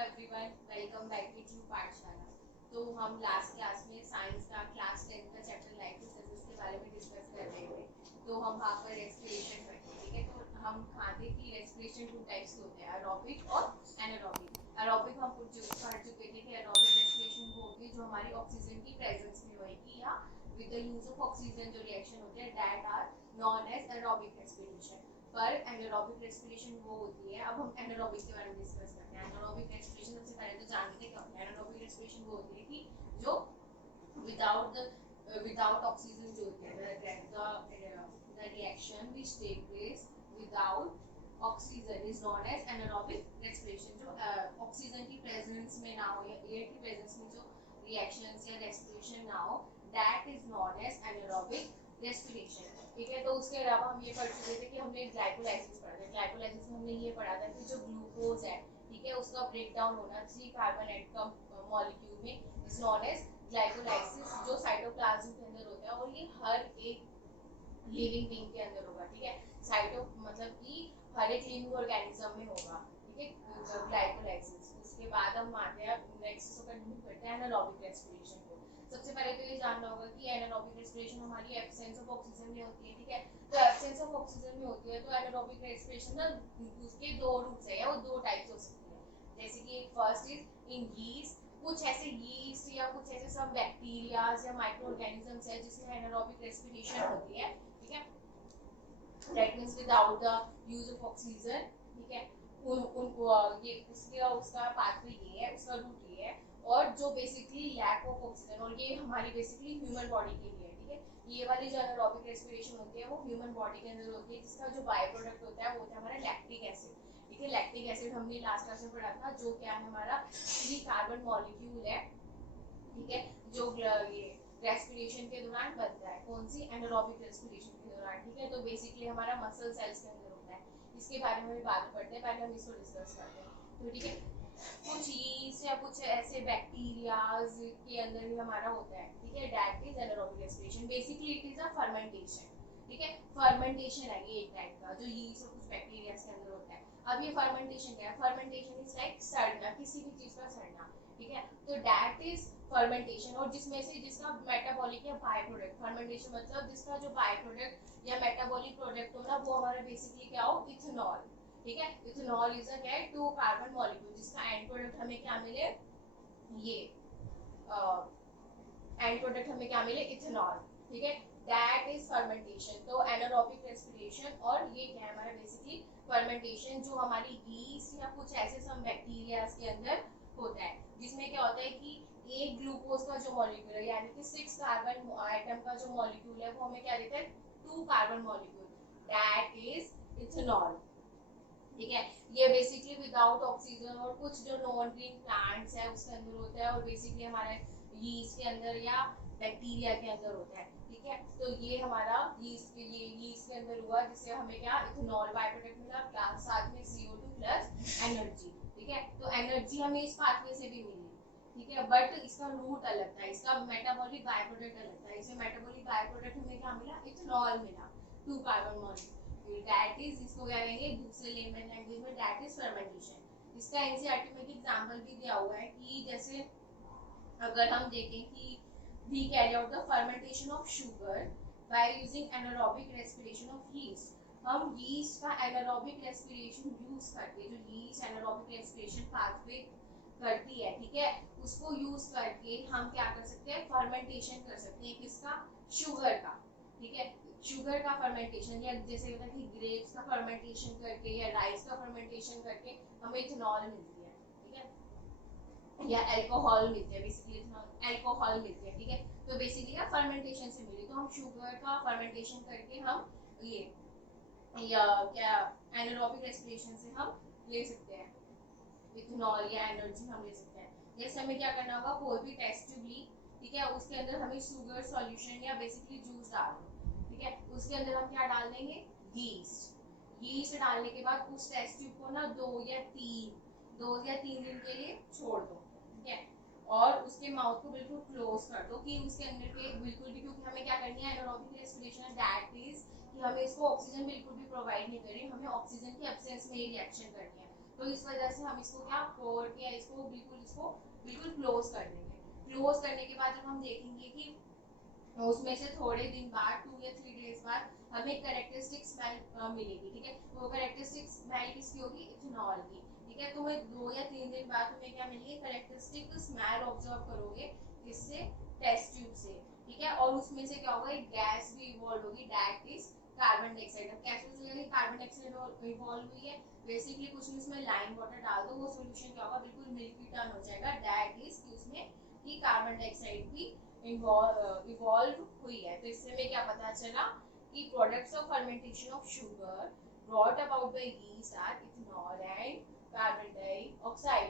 Everyone, welcome back to पाठशाला। तो हम लास्ट क्लास में साइंस का क्लास 10 का चैप्टर लाइकोसिस के बारे में डिस्कस कर रहे थे। तो हम वहाँ पर रेस्पिरेशन करते हैं, ठीक है। तो हम खाते कि रेस्पिरेशन टू टाइप्स के होते हैं, एरोबिक और एनारोबिक। एरोबिक हम पढ़ चुके थे कि एरोबिक रेस्पिरेशन वो होती है जो हमारी ऑक्सीजन की प्रेजेंस में होगी या with the use of oxygen जो रिएक्शन होते हैं that are known as aerobic respiration. पर एनारोबिक रेस्पिरेशन वो होती है, अब हम एनारोबिक के बारे में डिस्कस करते हैं। एनारोबिक रेस्पिरेशन सबसे पहले तो जानते हैं क्या होता है। एनारोबिक रेस्पिरेशन वो होती है कि जो विदाउट ऑक्सीजन जो होती है, the reaction which take place without oxygen is known as anaerobic respiration. जो ऑक्सीजन की प्रेजेंस में ना हो या एयर की प्रेजेंस में जो रिएक्शंस या रेस्पिरेशन ना हो, that is known as anaerobic respiration, ठीक है। तो उसके अलावा हम ये पढ़ चुके थे कि हमने ग्लाइकोलाइसिस पढ़ा था। ग्लाइकोलाइसिस में हमने ये पढ़ा था कि जो ग्लूकोज है, ठीक है, उसका ब्रेक डाउन होना 3 कार्बन एटम मॉलिक्यूल में इज नॉन एज ग्लाइकोलाइसिस, जो साइटोप्लाज्म के अंदर होता है और ये हर एक लिविंग बीइंग के अंदर होगा, ठीक है। साइटो मतलब कि हर एक लिविंग ऑर्गेनिज्म में होगा, ठीक है, ग्लाइकोलाइसिस। उसके बाद हम आते हैं नेक्स्ट को कंटिन्यू करते हैं एनारोबिक रेस्पिरेशन को। सबसे पहले तो ये जानना होगा कि एनारोबिक रेस्पिरेशन हमारी एब्सेंस ऑफ ऑक्सीजन में होती है, ठीक है। तो एब्सेंस ऑफ ऑक्सीजन में होती है तो एनारोबिक रेस्पिरेशन ना उसके दो रूट्स है या वो दो टाइप्स हो सकती है। जैसे कि फर्स्ट इज इन यीस्ट, कुछ ऐसे यीस्ट या कुछ ऐसे सब बैक्टीरियाज या माइक्रो ऑर्गेनिजम्स है जिसमें एनारोबिक रेस्पिरेशन होती है, ठीक है। That means without the use of oxygen, ठीक है। उनको ये उसका पाथवे ये है, उसका रूट ये है। और जो बेसिकली लैक ऑफ ऑक्सीजन, और ये हमारी बेसिकली ह्यूमन बॉडी के लिए है, ठीक है। ये वाली जो एनारोबिक रेस्पिरेशन होती है वो ह्यूमन बॉडी के अंदर होती है, जिसका जो बाय प्रोडक्ट होता है वो होता है हमारा लैक्टिक एसिड, ठीक है। लैक्टिक एसिड हमने लास्ट क्लास में पढ़ा था, जो क्या है हमारा 3 कार्बन मॉलिक्यूल है, ठीक है, जो ये रेस्पिरेशन के दौरान बनता है। कौन सी? एनारोबिक रेस्पिरेशन के दौरान, ठीक है। तो बेसिकली हमारा मसल सेल्स के अंदर होता है। इसके बारे में भी बात करते हैं, पहले हम इसको डिस्कस करते हैं, तो ठीक है। कुछ यीस्ट या कुछ ऐसे बैक्टीरियाज के अंदर ही हमारा होता है, ठीक है, that is anaerobic respiration. Basically it is a fermentation, ठीक है। फर्मेंटेशन है ये एक टाइप का, जो यीस्ट और कुछ बैक्टीरियाज के अंदर होता है। अब ये फर्मेंटेशन क्या है? फर्मेंटेशन इज लाइक सड़ना, किसी भी चीज का सड़ना, ठीक है। तो दैट इज फर्मेंटेशन। और जिसमें से जिसका मेटाबॉलिक या बाय प्रोडक्ट, फर्मेंटेशन मतलब जिसका जो बाय प्रोडक्ट या मेटाबॉलिक प्रोडक्ट हो ना, वो हमारा बेसिकली क्या हो? इथेनॉल, ठीक है। इथेनॉल इज अ क्या है? 2 कार्बन मॉलिक्यूल, जिसका एंड प्रोडक्ट हमें क्या मिले? ये एंड प्रोडक्ट हमें क्या मिले? इथेनॉल, ठीक है। That is fermentation. तो एनारोबिक रेस्पिरेशन और ये क्या है हमारा? बेसिकली फर्मेंटेशन, जो हमारी यीस्ट या कुछ ऐसे सम बैक्टीरियाज के अंदर होता है, जिसमें क्या होता है कि एक ग्लूकोज का जो मॉलिक्यूल है, यानी कि 6 कार्बन आइटम का जो मॉलिक्यूल है, वो हमें क्या देता है? 2 carbon molecule, that is ethanol, ठीक है। ये बेसिकली विदाउट ऑक्सीजन और कुछ जो नॉन ग्रीन प्लांट्स है उसके अंदर होता है, और बेसिकली हमारे यीस्ट के अंदर या बैक्टीरिया के अंदर होता है, ठीक है। तो ये हमारा यीस्ट के अंदर हुआ, जिससे हमें क्या? इथेनॉल बाय प्रोडक्ट मिला, प्लस साथ में CO2 प्लस एनर्जी, ठीक है। तो एनर्जी हमें इस पाथवे से भी मिली, ठीक है, बट इसका रूट अलग था, इसका मेटाबॉलिक बाय प्रोडक्ट अलग था। इसमें मेटाबॉलिक बाय प्रोडक्ट हमें क्या मिला? इथेनॉल मिला, 2 कार्बन मॉलिक्यूल, दैट इज, इसको क्या कहेंगे दूसरे लेमन लैंग्वेज में? That is fermentation. इसका एनसीईआरटी में एक एग्जांपल भी दिया हुआ है कि जैसे अगर हम देखें कि we carry out the fermentation of sugar by using anaerobic respiration of yeast। हम yeast का anaerobic respiration यूज करके, जो yeast anaerobic respiration pathway करती है, ठीक है, उसको यूज करके हम क्या कर सकते हैं? फर्मेंटेशन कर सकते हैं। किसका? शुगर का, ठीक है। शुगर का फर्मेंटेशन, या जैसे होता है कि ग्रेप्स का फर्मेंटेशन करके या राइस का फर्मेंटेशन करके हमें इथेनॉल मिलती है, ठीक है, या अल्कोहल मिलती है, बेसिकली अल्कोहल मिलती है, ठीक है। तो बेसिकली क्या? फर्मेंटेशन से मिली। तो हम शुगर का फर्मेंटेशन करके हम ये या क्या एनारोबिक रेस्पिरेशन से हम ले सकते हैं इथेनॉल या एनर्जी हम ले सकते हैं। जैसे हमें क्या करना होगा? कोई भी टेस्ट ट्यूब ली, ठीक है, उसके अंदर हमें शुगर सॉल्यूशन या बेसिकली जूस डाल दो, ठीक है। उसके अंदर हम क्या डाल देंगे? यीस्ट डालने के बाद उस टेस्ट ट्यूब को ना 2 या 3 दिन के लिए छोड़ दो, ठीक है। और उसके माउथ को बिल्कुल क्लोज कर दो कि उसके अंदर के बिल्कुल भी, क्योंकि हमें क्या करनी है? एनारोबिक रेस्पिरेशन, दैट इज कि हमें इसको ऑक्सीजन बिल्कुल भी प्रोवाइड नहीं करनी, हमें ऑक्सीजन की एब्सेंस में ही रिएक्शन करनी है। तो इस वजह से हम इसको क्या कोर किया, इसको बिल्कुल क्लोज कर देंगे। क्लोज करने के बाद जब हम देखेंगे कि उसमें से थोड़े दिन बाद 2 या 3 डेज बाद हमें करेक्टरिस्टिक स्मेल मिलेगी, ठीक है। वो करेक्टरिस्टिक स्मेल किसकी होगी, इथेनॉल की, ठीक है। तुम्हें 2 या 3 दिन बाद तुम्हें क्या मिलेगी, करेक्टरिस्टिक स्मेल ऑब्जर्व करोगे, किससे, टेस्ट ट्यूब से, ठीक है। और उसमें से क्या होगा, एक गैस भी इवॉल्व होगी, दैट इज कार्बन डाइऑक्साइड। अब कैसे चलेगी, कार्बन डाइऑक्साइड इवॉल्व हुई है, बेसिकली कुछ नहीं, उसमें लाइम वाटर डाल दो, वो सॉल्यूशन क्या होगा, बिल्कुल मिल्की टर्न हो जाएगा, दैट इज कि उसमें कि कार्बन डाइऑक्साइड भी इवॉल्व हुई है। तो इससे हमें क्या पता चला कि products of fermentation of sugar brought about by yeast are ethanol and carbon dioxide.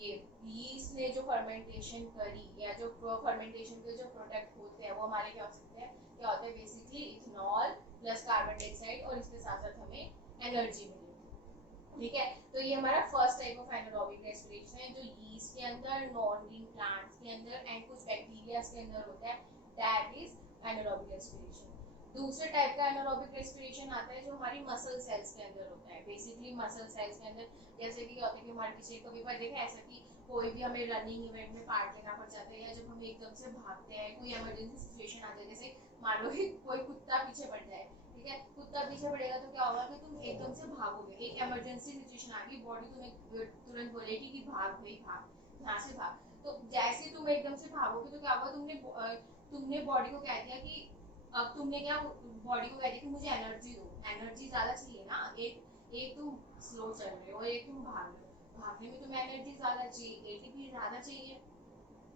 ये यीस्ट ने जो फर्मेंटेशन करी या जो फर्मेंटेशन के जो प्रोडक्ट होते हैं वो हमारे क्या हो सकते हैं, क्या होते हैं, basically ethanol plus carbon dioxide, और इसके साथ साथ हमें एनर्जी मिलेगी, ठीक है। तो ये हमारा first type of anaerobic respiration है, जो यीस्ट के अंदर, नॉन ग्रीन प्लांट्स के अंदर एंड कुछ बैक्टीरिया के अंदर होता है, दैट इज एनारोबिक रेस्पिरेशन। दूसरे टाइप का एनारोबिक रेस्पिरेशन आता है जो हमारी मसल सेल्स के अंदर होता है, बेसिकली मसल सेल्स के अंदर, जैसे कि होता है कि हमारे पीछे कभी बार देखा ऐसा कि कोई भी हमें रनिंग इवेंट में पार्ट लेना पड़ जाता है, या जब हम एकदम से भागते हैं, कोई इमरजेंसी सिचुएशन आ जाए, जैसे मान लो कोई कुत्ता पीछे पड़ जाए, ठीक है, कुत्ता पीछे पड़ेगा तो क्या होगा कि तुम एकदम से भागोगे, एक इमरजेंसी सिचुएशन आ गई, बॉडी तुम्हें तुरंत बोलेगी कि भाग भाई भाग, यहाँ से भाग। तो जैसे तुम एकदम से भागोगे तो क्या होगा, तुमने बॉडी को कह दिया कि अब तुमने क्या बॉडी को कह दिया कि मुझे एनर्जी दो, एनर्जी ज्यादा चाहिए ना, एक तुम स्लो चल रहे हो और एक तुम भाग रहे हो, भागने में तुम्हें एनर्जी ज्यादा चाहिए, एटीपी ज्यादा चाहिए,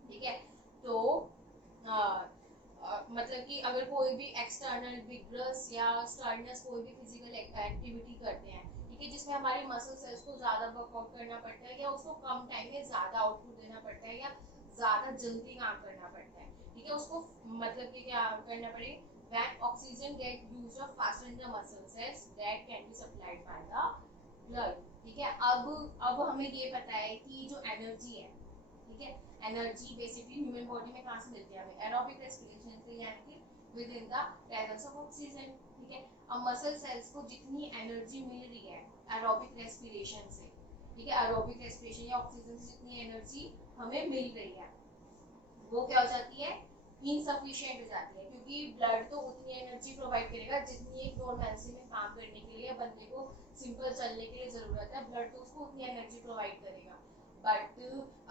ठीक है। तो मतलब कि अगर कोई भी एक्सटर्नल विग्रस या स्टर्नस कोई भी फिजिकल एक्टिविटी करते हैं, ठीक है, जिसमें हमारे मसल सेल्स को ज्यादा वर्कआउट करना पड़ता है, या उसको कम टाइम में ज्यादा आउटपुट देना पड़ता है, या ज्यादा जल्दी काम करना पड़ता है, ठीक है, उसको मतलब कि क्या करना पड़ेगा, when oxygen get used up faster in the muscle cells that can be supplied by the blood, ठीक है। अब हमें ये पता है कि जो एनर्जी है, ठीक है, एनर्जी बेसिकली ह्यूमन बॉडी में कहाँ से मिलती है, हमें एरोबिक रेस्पिरेशन से, यानी कि with in the presence of oxygen, ठीक है। अब मसल सेल्स को जितनी एनर्जी मिल रही है एरोबिक रेस्पिरेशन से, ठीक है, एरोबिक रेस्पिरेशन या ऑक्सीजन से जितनी एनर्जी हमें मिल रही है वो क्या हो जाती है, इनसफिशिएंट हो जाती है, क्योंकि ब्लड तो उतनी एनर्जी प्रोवाइड करेगा जितनी एक नॉर्मैलिटी में काम करने के लिए, बंदे को सिंपल चलने के लिए जरूरत है, ब्लड तो उसको उतनी एनर्जी प्रोवाइड करेगा, बट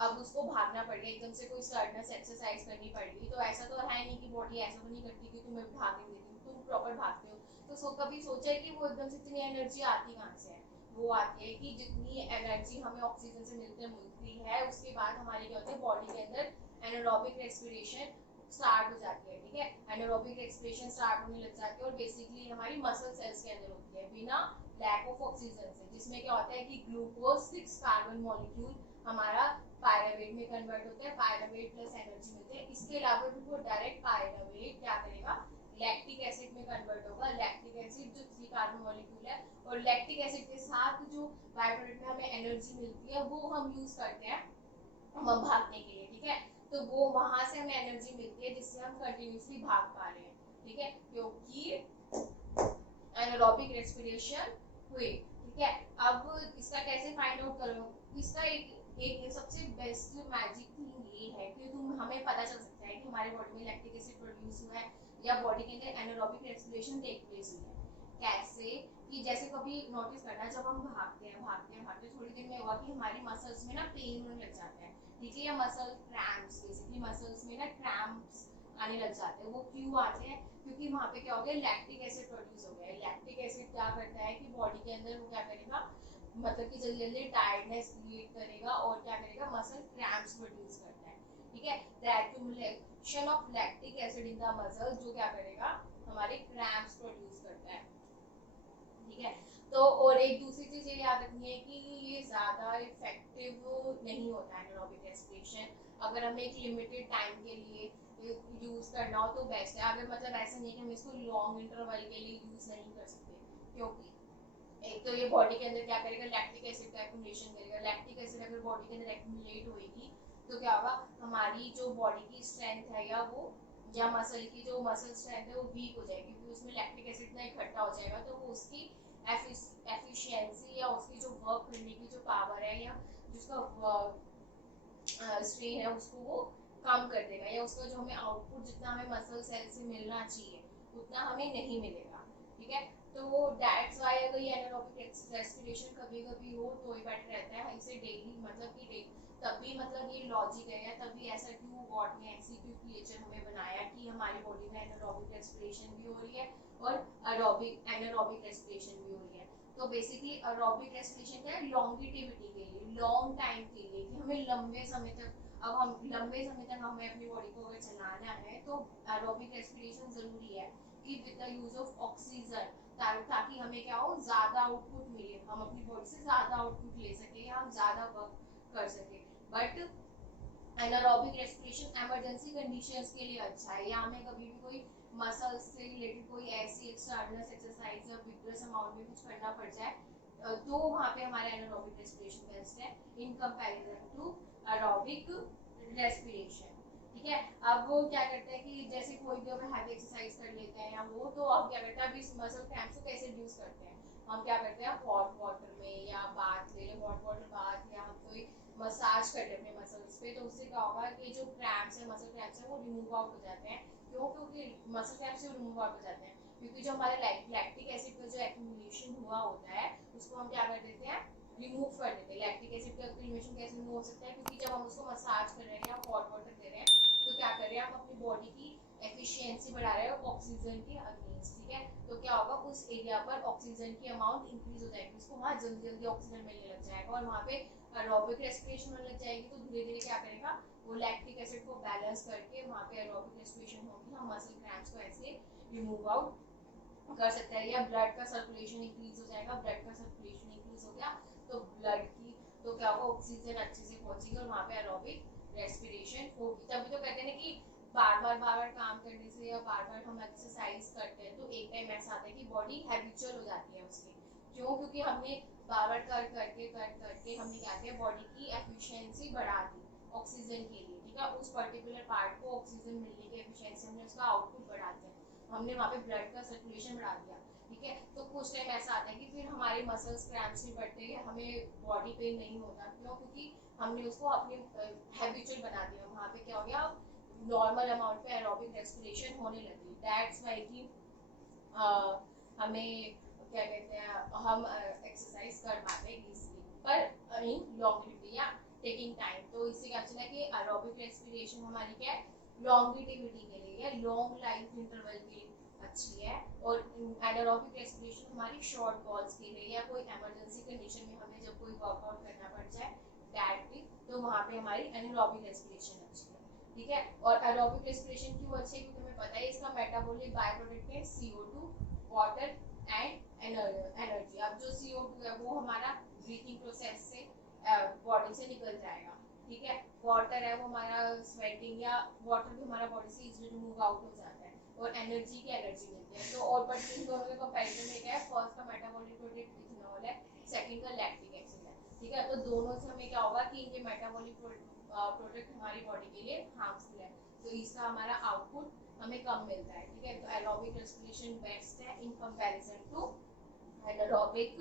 अब उसको भागना पड़ गया, एकदम से कोई स्टर्नस एक्सरसाइज करनी पड़ गई, तो ऐसा तो है नहीं कि बॉडी ऐसा तो नहीं करती कि तुम्हें भागने देती, तुम प्रॉपर भागते हो, तो कभी सोचा है कि वो एकदम से इतनी एनर्जी आती कहाँ से है, वो आती है कि जितनी एनर्जी हमें ऑक्सीजन से मिलती है उसके बाद हमारी क्या होती है, बॉडी के अंदर एनारोबिक रेस्पिरेशन स्टार्ट हो जाती है, ठीक है, एनारोबिक रेस्पिरेशन स्टार्ट होने लग जाती है, और बेसिकली हमारी मसल सेल्स के अंदर होती है बिना लैक ऑफ ऑक्सीजन से, जिसमें क्या होता है कि ग्लूकोज 6 कार्बन मॉलिक्यूल हमारा पायरावेट में कन्वर्ट होता है, पायरावेट प्लस एनर्जी मिलती है, इसके अलावा भी वो डायरेक्ट पायरावेट क्या करेगा, लैक्टिक एसिड में कन्वर्ट होगा, लैक्टिक एसिड जो 3 कार्बन मॉलिक्यूल है, और लैक्टिक एसिड के साथ जो बाय प्रोडक्ट में हमें एनर्जी मिलती है वो हम यूज करते हैं हम भागने के लिए, ठीक है, तो वो वहां से हमें एनर्जी मिलती है जिससे हम कंटिन्यूसली भाग पा रहे हैं, ठीक है, क्योंकि एनारोबिक रेस्पिरेशन हुई, ठीक है। अब इसका कैसे फाइंड आउट करो, इसका एक सबसे बेस्ट मैजिक थिंग ये है कि हमें पता चल सकता है कि हमारे बॉडी में लैक्टिक एसिड प्रोड्यूस हुआ है या बॉडी के अंदर एनारोबिक रेस्पिरेशन टेक प्लेस हुई है, कैसे कि जैसे कभी नोटिस करना, जब हम भागते थोड़ी देर में हुआ कि हमारी मसल्स में ना पेन होने लग जाता है, ठीक है, या मसल क्रैम्प्स, बेसिकली मसल्स में ना क्रैम्प्स आने लग जाते हैं, वो क्यों आते हैं, क्योंकि वहाँ पे क्या हो गया, लैक्टिक एसिड प्रोड्यूस हो गया है, लैक्टिक एसिड क्या करता है कि बॉडी के अंदर वो क्या करेगा, मतलब कि जल्दी जल्दी टायर्डनेस क्रिएट करेगा और क्या करेगा, मसल क्रैम्प्स प्रोड्यूस करता है, ठीक है, the accumulation of lactic acid in the muscle जो क्या करेगा, हमारे क्रैम्प्स प्रोड्यूस करता है, ठीक है। तो और एक दूसरी चीज ये याद रखनी है कि ये ज्यादा इफेक्टिव नहीं होता है एनारोबिक रेस्पिरेशन, अगर हमें एक लिमिटेड टाइम के लिए यूज करना हो तो बेस्ट है, अगर मतलब ऐसा नहीं कि हम इसको लॉन्ग इंटरवल के लिए यूज नहीं कर सकते, क्योंकि एक तो ये बॉडी के अंदर क्या करेगा, लैक्टिक एसिड का एक्यूमुलेशन करेगा, लैक्टिक एसिड अगर बॉडी के अंदर एक्यूमुलेट होगी तो क्या होगा, हमारी जो बॉडी की स्ट्रेंथ है या मसल की जो मसल स्ट्रेंथ है वो वीक हो जाएगी, क्योंकि उसमें लैक्टिक एसिड ना इकट्ठा हो जाएगा, तो वो उसकी एफिशिएंसी या उसकी जो वर्क करने की जो पावर है या जिसका स्ट्रेन है उसको वो कम कर देगा, या उसका जो हमें आउटपुट जितना हमें मसल सेल से मिलना चाहिए उतना हमें नहीं मिलेगा। ठीक है, तो दैट्स वाई अगर ये एनारोबिक रेस्पिरेशन कभी कभी हो तो ही बेटर रहता है इसे डेली, मतलब कि तभी मतलब ये लॉजिक है, या तभी ऐसा क्यों गॉड ने ऐसी क्यों क्रिएचर हमें बनाया कि हमारी बॉडी में एनारोबिक रेस्पिरेशन भी हो रही है और एनारोबिक रेस्पिरेशन भी हो रही है। तो बेसिकली एरोबिक रेस्पिरेशन क्या है, लॉन्गिटिविटी के लिए, लॉन्ग टाइम के लिए, कि हमें लंबे समय तक, अब हम लंबे समय तक हमें अपनी बॉडी को अगर चलाना है तो एरोबिक रेस्पिरेशन जरूरी है कि with the use of oxygen, ताकि हमें क्या हो, ज्यादा आउटपुट मिले, हम अपनी बॉडी से ज्यादा आउटपुट ले सके या हम ज्यादा वर्क कर सके। But anaerobic respiration emergency conditions के लिए अच्छा है, या हमें कभी भी कोई मसल्स से रिलेटेड कोई ऐसी एक्सटर्नल एक्सरसाइज या विग्रस अमाउंट में कुछ करना पड़ जाए तो वहाँ पे हमारा एनारोबिक रेस्पिरेशन बेस्ट है in comparison to aerobic respiration. ठीक है, अब वो क्या करते हैं कि जैसे कोई भी अगर हैवी एक्सरसाइज कर लेते हैं या वो, तो अब क्या करते हैं, अब इस मसल क्रैम्प्स को कैसे रिड्यूस करते हैं, हम क्या करते हैं, हॉट वाटर में या बाथ ले, हॉट वाटर बाथ, या हम कोई मसाज कर ले अपने मसल्स पे, तो उससे क्या होगा कि जो क्रैम्प्स है, मसल क्रैम्प्स है, वो रिमूव आउट हो जाते हैं। क्यों? क्योंकि मसल क्रैम्प्स से रिमूव आउट हो जाते हैं क्योंकि जो हमारे लैक्टिक एसिड का जो एक्यूमुलेशन हुआ होता है उसको हम क्या कर देते हैं, रिमूव कर देते हैं। लैक्टिक एसिड का एक्यूमुलेशन कैसे रिमूव हो सकता है, क्योंकि जब हम उसको मसाज कर रहे हैं या हॉट वाटर दे रहे हैं तो क्या कर रहे हैं, हम अपनी बॉडी की एफिशिएंसी बढ़ा रहे हैं ऑक्सीजन के अगेंस्ट। ठीक है, तो क्या होगा, उस एरिया पर ऑक्सीजन की अमाउंट इंक्रीज हो जाएगी, उसको वहाँ जल्दी जल्दी ऑक्सीजन मिलने लग जाएगा और वहाँ पे एरोबिक रेस्पिरेशन होने लग जाएगी। तो धीरे धीरे क्या करेगा, वो लैक्टिक एसिड को बैलेंस करके वहाँ पे एरोबिक रेस्पिरेशन होगी, हम मसल क्रैम्प्स को ऐसे रिमूव आउट कर सकते हैं। या ब्लड का सर्कुलेशन इंक्रीज हो जाएगा, ब्लड का सर्कुलेशन इंक्रीज हो गया तो ब्लड की तो क्या होगा, ऑक्सीजन अच्छे से पहुंचेगी और वहाँ पे एरोबिक रेस्पिरेशन होगी। तभी तो कहते हैं ना कि बार बार काम करने से या बार बार हम एक्सरसाइज करते हैं तो एक टाइम ऐसा आता है कि बॉडी हैबिचुअल हो जाती है उसकी। क्यों? क्योंकि हमने बार बार कर करके हमने क्या किया, बॉडी की एफिशिएंसी बढ़ा दी ऑक्सीजन के लिए। ठीक है, उस पर्टिकुलर पार्ट को ऑक्सीजन मिलने की एफिशिएंसी, हमने उसका आउटपुट बढ़ा दिया, हमने वहाँ पे ब्लड का सर्कुलेशन बढ़ा दिया। ठीक है, तो कुछ टाइम ऐसा आता है कि फिर हमारे मसल्स क्रैम्प्स नहीं बढ़ते हैं, हमें बॉडी पेन नहीं होता। क्यों? क्योंकि हमने उसको अपने हैबिचुअल बना दिया, वहाँ पे क्या हो गया, नॉर्मल अमाउंट पे एरोबिक रेस्पिरेशन होने लगी। दैट्स वाई कि हमें क्या कहते हैं, हम एक्सरसाइज कर पाते हैं इजीली, पर इन लॉन्गिविटी या टेकिंग टाइम। तो इससे क्या चला कि एरोबिक रेस्पिरेशन हमारी क्या है, लॉन्गिविटी के लिए या लॉन्ग लाइफ इंटरवल के लिए अच्छी है, और एनारोबिक रेस्पिरेशन हमारी शॉर्ट कॉल्स के लिए या कोई इमरजेंसी कंडीशन में हमें जब कोई वर्कआउट करना पड़ जाए दैट, तो वहाँ पे हमारी एनारोबिक रेस्पिरेशन अच्छी है। ठीक है, और एरोबिक रेस्पिरेशन क्यों अच्छी है, क्योंकि हमें पता है इसका मेटाबॉलिक बाय प्रोडक्ट है CO2, वाटर एंड एनर्जी। अब जो CO2 है वो हमारा ब्रीथिंग प्रोसेस से बॉडी से निकल जाएगा। ठीक है, वाटर है वो हमारा स्वेटिंग या वाटर भी हमारा बॉडी से इजीली रिमूव आउट हो जाता है, और एनर्जी की एनर्जी मिलती है। तो और बट इन दोनों के कंपैरिजन में क्या है, फर्स्ट का मेटाबॉलिक प्रोडक्ट इथेनॉल है, सेकंड का लैक्टिक एसिड है। ठीक है, तो दोनों से हमें क्या होगा कि इनके मेटाबॉलिक प्रोडक्ट हमारी बॉडी के लिए हार्मफुल है, तो इसका हमारा आउटपुट हमें कम मिलता है। ठीक है, तो एरोबिक रेस्पिरेशन बेस्ट है in comparison to anaerobic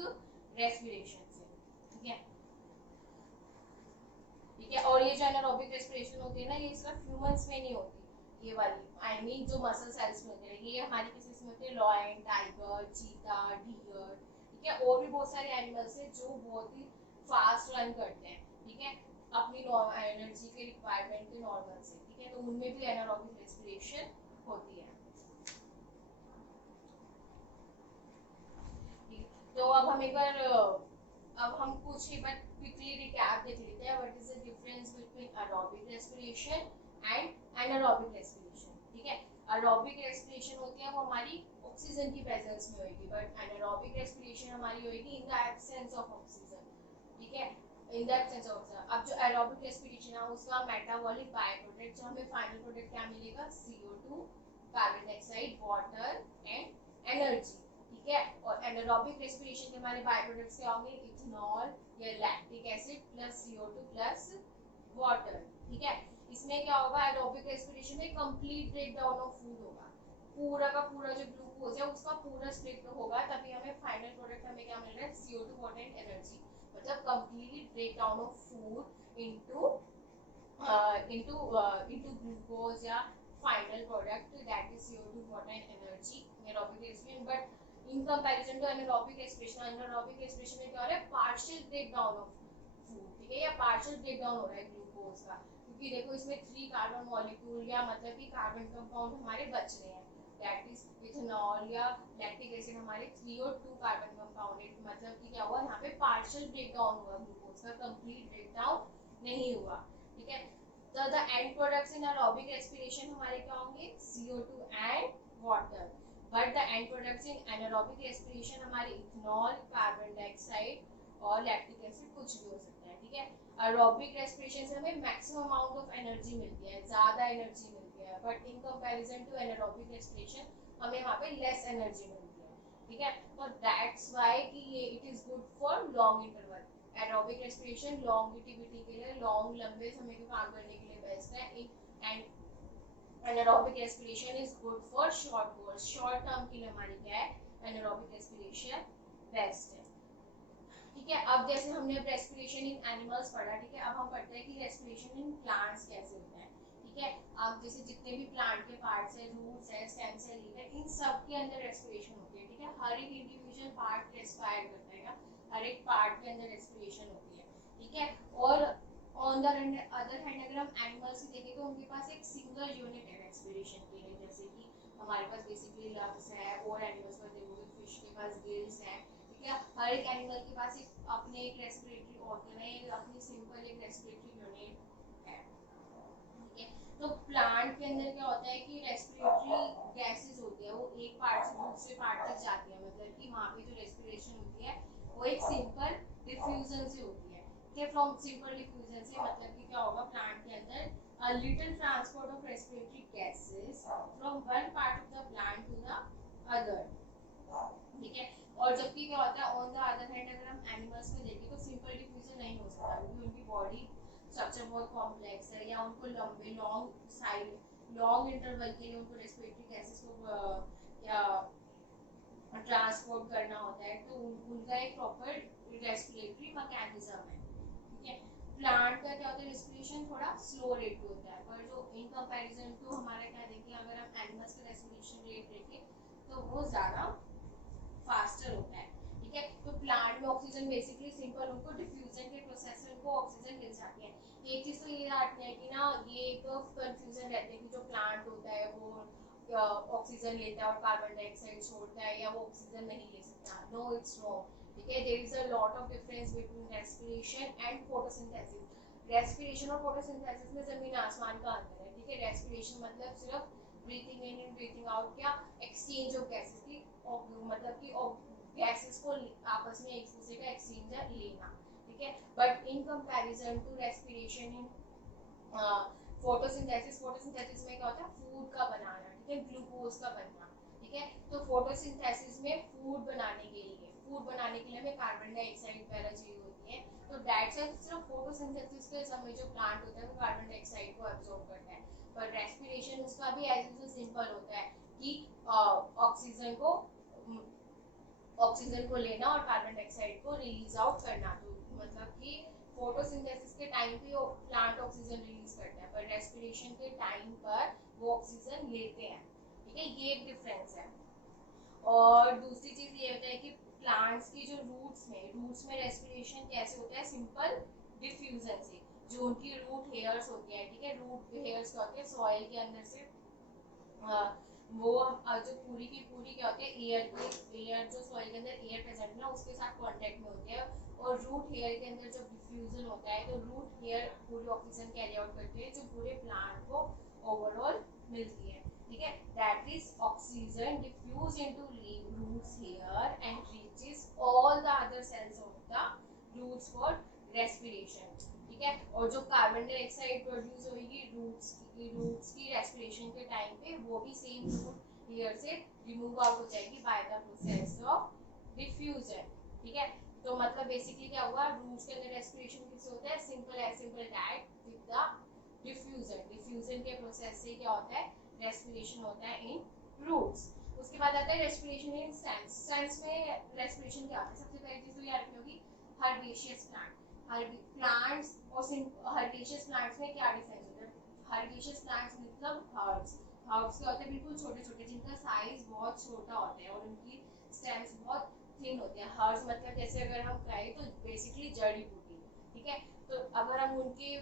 respiration से। ठीक है, ठीक है, और ये जो एनारोबिक रेस्पिरेशन होती है ना, ये सिर्फ ह्यूमंस में नहीं होती, ये वाली आई मीन जो मसल सेल्स में होती है, ये हमारी किसी में होती है, लॉयन, टाइगर, चीता, डियर। ठीक है, और भी बहुत सारे एनिमल्स हैं जो बहुत ही फास्ट रन करते हैं। ठीक है, अपनी एनर्जी के रिक्वायरमेंट के नॉर्मल से। ठीक है, तो उनमें भी एनारोबिक रेस्पिरेशन होती है। तो अब हम एक बार अब हम कुछ ही बार क्विकली रिकैप देख लेते हैं, what is the difference between aerobic respiration and anaerobic respiration. ठीक है, एरोबिक रेस्पिरेशन होती है वो हमारी ऑक्सीजन की प्रेजेंस में होगी, बट एनारोबिक रेस्पिरेशन हमारी होगी in the absence of oxygen. ठीक है, in the absence of oxygen. अब जो एरोबिक रेस्पिरेशन है उसका मेटाबॉलिक बाय प्रोडक्ट, जो हमें फाइनल प्रोडक्ट क्या मिलेगा, CO2, carbon dioxide, water and energy. ठीक है, और एनारोबिक रेस्पिरेशन के हमारे बाय प्रोडक्ट्स क्या होंगे, इथेनॉल या lactic acid plus CO2 plus water. ठीक है, इसमें क्या होगा, एरोबिक रेस्पिरेशन में कंप्लीट ब्रेकडाउन ऑफ फूड होगा। पूरा का पूरा जो ग्लूकोज है उसका पूरा स्प्लिट होगा, तभी हमें फाइनल प्रोडक्ट हमें क्या मिल रहा है, CO2 वाटर एंड एनर्जी। मतलब completely break down of food into into glucose या final product, that is CO2 water and energy anaerobic respiration। but in comparison to anaerobic respiration, anaerobic respiration में क्या हो रहा है, partial breakdown of food, ठीक है, या partial breakdown हो रहा है ग्लूकोज का, क्योंकि देखो इसमें 3 कार्बन मॉलिक्यूल या मतलब कि कार्बन कंपाउंड हमारे बच रहे हैं, दैट इज इथेनॉल या लैक्टिक एसिड हमारे 3 और 2 कार्बन कंपाउंड, मतलब कि क्या हुआ यहाँ पे पार्शियल ब्रेकडाउन हुआ ग्लूकोज का, कंप्लीट ब्रेकडाउन नहीं हुआ, ठीक है। तो the end products in aerobic respiration हमारे क्या होंगे, CO2 and water, but the end products in anaerobic respiration हमारे इथेनॉल, कार्बन डाइऑक्साइड और लैक्टिक एसिड, कुछ भी हो सकता है, ठीक है। एरोबिक रेस्पिरेशन से हमें मैक्सिमम अमाउंट ऑफ एनर्जी मिलती है, ज्यादा एनर्जी मिलती है, but in comparison to anaerobic respiration हमें वहाँ पे लेस एनर्जी मिलती है, ठीक है। तो दैट्स व्हाई कि ये it is good for long interval. Aerobic respiration longevity के लिए, लॉन्ग लंबे समय के काम करने के लिए बेस्ट है, and anaerobic respiration is good for short goals, short term के लिए हमारी क्या है, एनारोबिक रेस्पिरेशन बेस्ट है, ठीक है। अब जैसे हमने अब रेस्पिरेशन इन एनिमल्स पढ़ा, ठीक है, अब हम पढ़ते हैं कि रेस्पिरेशन इन प्लांट्स कैसे होता है, ठीक है। अब जैसे जितने भी प्लांट के पार्ट्स है, रूट्स है, स्टेम्स है, लीफ है, इन सब के अंदर रेस्पिरेशन होती है, ठीक है। हर एक इंडिविजुअल पार्ट रेस्पायर करता है, हर एक पार्ट के अंदर रेस्पिरेशन होती है, ठीक है। और ऑन द अदर हैंड अगर हम एनिमल्स की देखें तो उनके पास एक सिंगल यूनिट है रेस्पिरेशन के लिए, जैसे कि हमारे पास बेसिकली लंग्स है, और एनिमल्स पर देखोगे फिश के पास गिल्स है, ठीक है। हर एक एनिमल के पास एक अपने एक रेस्पिरेटरी ऑर्गन है, अपनी सिंपल एक रेस्पिरेटरी यूनिट है, ठीक है। तो प्लांट के अंदर क्या होता है कि रेस्पिरेटरी गैसेस होती है, वो एक पार्ट से दूसरे पार्ट तक जाती है, मतलब कि वहाँ पे जो रेस्पिरेशन होती है वो एक सिंपल डिफ्यूजन से होती है, ठीक है। फ्रॉम सिंपल डिफ्यूजन से मतलब कि क्या होगा, प्लांट के अंदर a little transport of respiratory gases from one part of the plant to the other, ठीक है। और जबकि क्या होता है, ऑन द अदर हैंड अगर हम एनिमल्स में देखें तो सिंपल डिफ्यूजन नहीं हो सकता, क्योंकि उनकी बॉडी स्ट्रक्चर बहुत कॉम्प्लेक्स है, या उनको लंबे लॉन्ग इंटरवल के लिए उनको रेस्पिरेटरी गैसेस को या ट्रांसपोर्ट करना होता है, तो उनका एक प्रॉपर रेस्पिरेटरी मैकेनिज्म है, ठीक है। प्लांट का क्या होता है, रेस्पिरेशन थोड़ा स्लो रेट पे होता है, पर जो इन कंपैरिजन टू हमारे क्या देखें, अगर हम एनिमल्स का रेस्पिरेशन रेट देखें तो वो ज़्यादा फास्टर होता है, ठीक है। तो प्लांट में ऑक्सीजन बेसिकली सिंपल, उनको डिफ्यूजन के प्रोसेस से उनको ऑक्सीजन मिल जाती है। एक चीज़ तो ये आती है कि ना, ये एक कंफ्यूजन रहती है कि जो प्लांट होता है वो ऑक्सीजन लेता है और कार्बन डाइऑक्साइड छोड़ता है, या वो ऑक्सीजन नहीं ले सकता, नो इट्स रॉन्ग, ठीक है। There is a lot of difference between respiration and photosynthesis. Respiration और फोटोसिंथेसिस में जमीन आसमान का अंतर है, ठीक है। रेस्पिरेशन मतलब सिर्फ breathing in and breathing out, क्या एक्सचेंज ऑफ गैसेस की, मतलब कि गैसेस को आपस में एक दूसरे का एक्सचेंजर लेना, ठीक है। But in comparison to respiration in photosynthesis में क्या होता है, फूड का बनाना, ठीक है, ग्लूकोज का बनना, ठीक है। तो फोटोसिंथेसिस में फूड बनाने के लिए हमें कार्बन डाइऑक्साइड वगैरह चाहिए होती है, तो दैट्स व्हाई सिर्फ फोटोसिंथेसिस के समय जो प्लांट होता है वो कार्बन डाइऑक्साइड को एब्जॉर्ब करता है, पर रेस्पिरेशन उसका भी एज इट इज सिंपल होता है कि ऑक्सीजन को लेना और कार्बन डाइऑक्साइड को रिलीज आउट करना, तो मतलब कि फोटोसिंथेसिस के टाइम पे वो प्लांट ऑक्सीजन रिलीज करता है, पर रेस्पिरेशन के टाइम पर वो ऑक्सीजन लेते हैं, ठीक है। ये एक डिफरेंस है। और दूसरी चीज ये होता है कि प्लांट्स की जो रूट्स में रेस्पिरेशन कैसे होता है, सिंपल डिफ्यूजन से, जो उनकी रूट हेयर्स होती है, ठीक है। रूट हेयर्स क्या होते हैं, सॉइल के अंदर से वो जो पूरी की पूरी क्या होती है, एयर जो सॉइल के अंदर एयर प्रेजेंट ना उसके साथ कांटेक्ट में होती है, और रूट हेयर के अंदर जब डिफ्यूजन होता है तो रूट हेयर पूरी ऑक्सीजन कैरी आउट करती है, जो पूरे प्लांट को ओवरऑल मिलती है, ठीक है। That is oxygen diffuse into roots hair and reaches all the other cells of the roots for respiration, ठीक है। और जो कार्बन डाइऑक्साइड प्रोड्यूस होगी रूट्स की रेस्पिरेशन के टाइम पे, वो भी सेम रूट हेयर से रिमूव आउट हो जाएगी by the process of diffusion, ठीक है। तो मतलब बेसिकली क्या हुआ, रूट्स के अंदर रेस्पिरेशन किससे होता है, simple that with the diffusion के प्रोसेस से क्या होता है, रेस्पिरेशन होता है इन रूट्स। उसके बाद आता है रेस्पिरेशन इन स्टेम्स। स्टेम्स में रेस्पिरेशन क्या होता है? सबसे पहली चीज तो याद रखनी होगी हर्बेशियस प्लांट। प्लांट्स और हर्बेशियस प्लांट्स में क्या डिफरेंस होता है? हर्बेशियस प्लांट्स मतलब हर्ब्स। हर्ब्स क्या होते हैं? बिल्कुल छोटे छोटे, जिनका साइज बहुत छोटा होता है और उनकी स्टेम्स बहुत थिन होते हैं। हर्ब्स मतलब जैसे अगर हम कहें तो बेसिकली जड़ी बूटी, ठीक है। तो अगर हम उनकी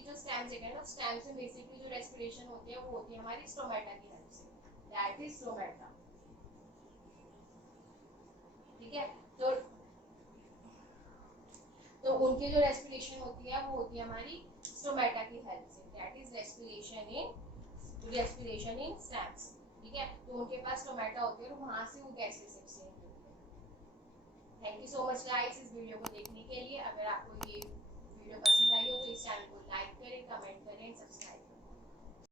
जो स्टेम्स है ना, स्टेम्स में बेसिकली जो रेस्पिरेशन होती है वो होती है हमारी स्टोमेटा की हेल्प से, दैट इज स्टोमेटा, ठीक है। तो उनकी जो रेस्पिरेशन होती है वो होती है हमारी स्टोमेटा की हेल्प से, that is respiration in stems, ठीक है। तो उनके पास स्टोमेटा होती है और वहां से वो गैसेस एक्सचेंज होती है। Thank you so much guys इस वीडियो को देखने के लिए। अगर आपको ये वीडियो पसंद आई हो तो इस चैनल को लाइक करें, कमेंट करें, सब्सक्राइब